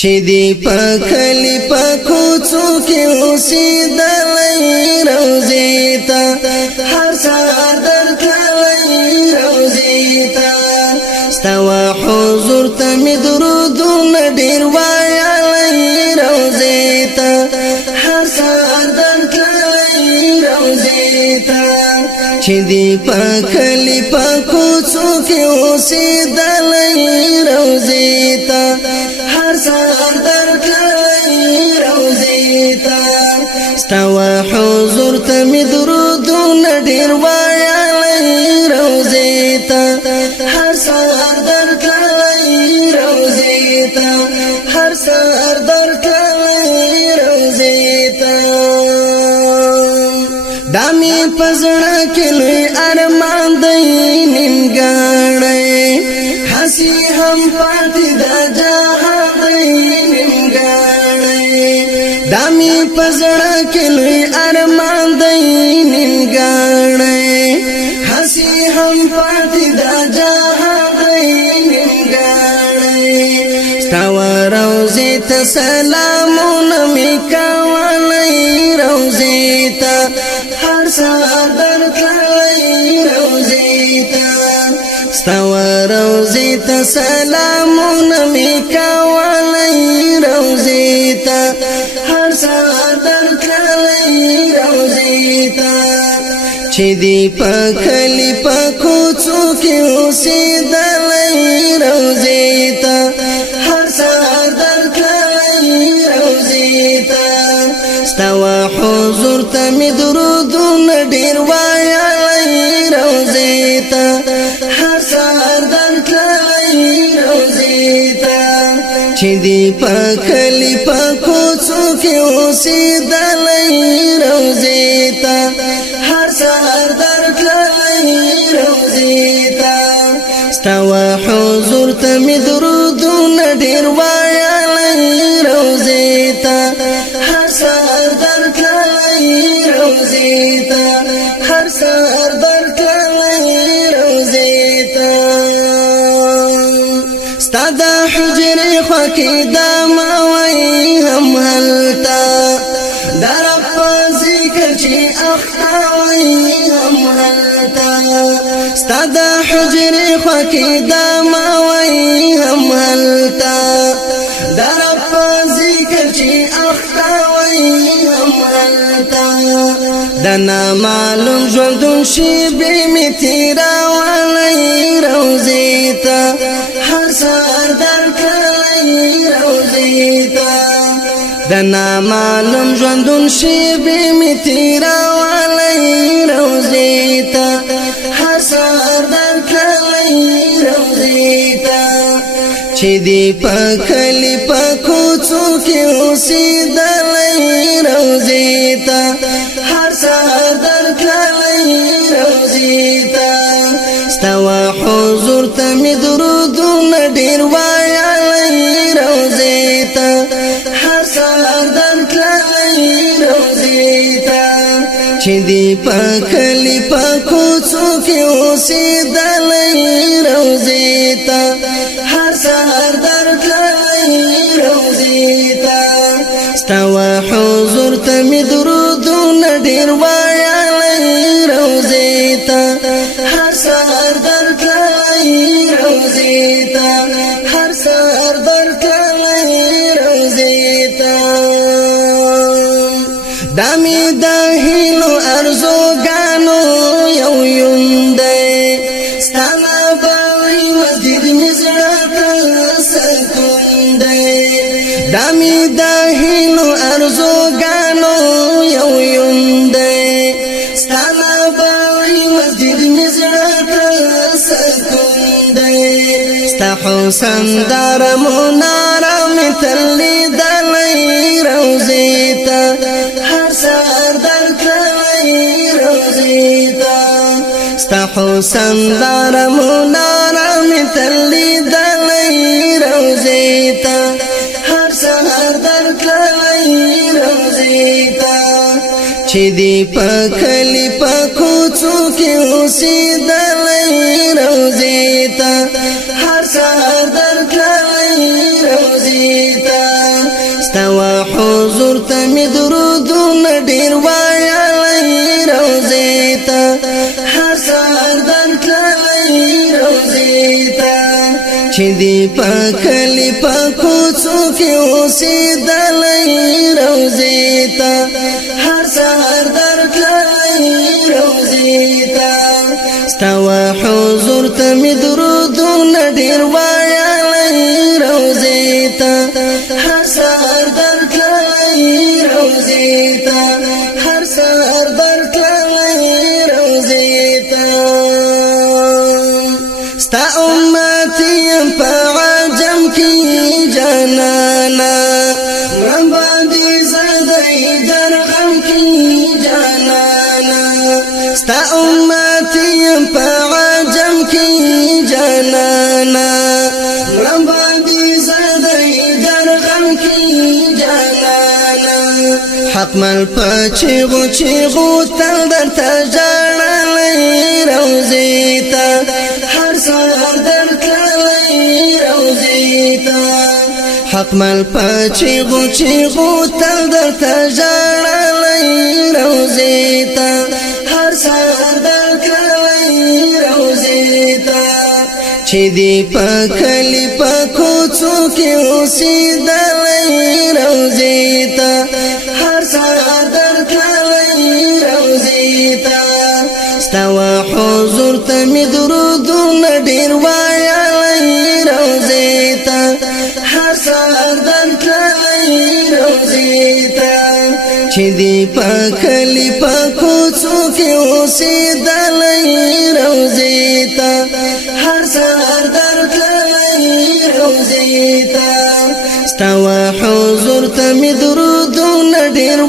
چې دی په کلی په کوڅو کې اوسېدلی روضې ته هر سهار درتللی روضې ته ستا حضور ته مې درودونه ډېر ویلی روضې ته هر سهار درتللی روضې ته چې دی په کلی په کوڅو کې اوسېدلی روضې ته هر سهار درتللی روضې ته ستا حضور ته مې درودونه ډېر ویلی روضې ته هر سهار درتللی روضې ته هر سهار درتللی روضې ته دا مې په زړه کې لوی ارمان دی نیمګړی هسې هم پاتې دا جهان دی نیمګړی دا مې په زړه کې لوی ارمان دی نیمګړی هسې هم پاتې دا جهان دی نیمګړی ستا روضې ته سلامونه مې کولی روضې ته هر سهار درتللی روضې ته ستا روضې ته سلامونه مې کولی روضې ته هر سهار درتللی روضې ته چې دی په کلی په کوڅو کې اوسېدلی روضې ته هر سهار درتللی روضې ته ستا حضور ته مې درودونه ډېر ویلی روضې ته هر سهار درتللی روضې ته چې دی په کلی په کوڅو کې اوسېدلی روضې ته هر سهار درتللی روضې ته ستا حضور ته مې درودونه ډېر ویلی روضې ته هر سهار درتللی روضې ته هر سهار درتللی روضې ته ستا د حجرې خوا کې دا ماوی هم هلته د رب په ذکر چې اخته وی هم هلته ستا د حجرې خوا کې دا ماوی هم هلته د رب په ذکر چې اخته وی هم هلته د نامعلوم ژوندون شېبې مې تېرولی روضې ته هر سهار درتللی روضې ته د نامعلوم ژوندون شېبې مې تېرولی روضې ته هر سهار درتللی روضې ته چې دی په کلی په کوڅو کې اوسېدلی روضې ته هر سهار درتللی روضې ته ستا حضور ته مې درودونه ډېر ویلی روضې ته هر سهار درتللی روضې ته چې دی په کلی په کوڅو کې اوسېدلی روضې ته هر سهار درتللی روضې ته ستا حضور ته مې درودونه ډېر ویلی روضې ته هر سهار درتللی روضې ته هر سهار درتللی روضې ته دا مې د هیلو ارزوګانو یو یون دی ستا نبوي مسجد مې زړه ته سکون دی دا مې د هیلو ارزوګانو یو یون دی ستا نبوي مسجد مې زړه ته سکون دی ستا حسن دار مناره مې تل لیدلی روضې ته هر سهار درتللی روضې ته ستا حسن دار مناره مې تل لیدلی روضې ته هر سهار درتللی روضې ته چې دی په کلی په کوڅو کې اوسېدلی روضې ته هر سهار درتللی روضې ته می درودونه ډیر وایلای روزي ته هر سحر درتللای روزي ته چې دی پکلی پکوڅو کې اوسېدلای روزي ته هر سحر درتللای روزي ته ستوا حضور ته می درودونه ډیر وایلای روزي ته هر سحر درتللای روزي ته هر سحر درتللای روزي ته ستا امتی په عجم کې جانانا باندې زدای درغم کې جانانا ستا امتی په عجم کې جانانا باندې زدای درغم کې جانانا حق مل پچغو چغو تل درته جړلای روزي ته هر سحر درتللای روزي ته حق مل پچغو چغو تل درته جړلای روزي ته هر سحر درتللای روزي ته چې دی پکلی پکوڅو کې اوسېدلای روزي ته هر سحر درتللای روزي ته ستوا حضور ته می درودونه ډیر وایلای روزي ته هر سحر درتللای روزي ته چې دی پکلی پکوڅو کې اوسېدلای روزي ته هر سحر درتللای روزي ته ستوا حضور ته می درودونه ډیر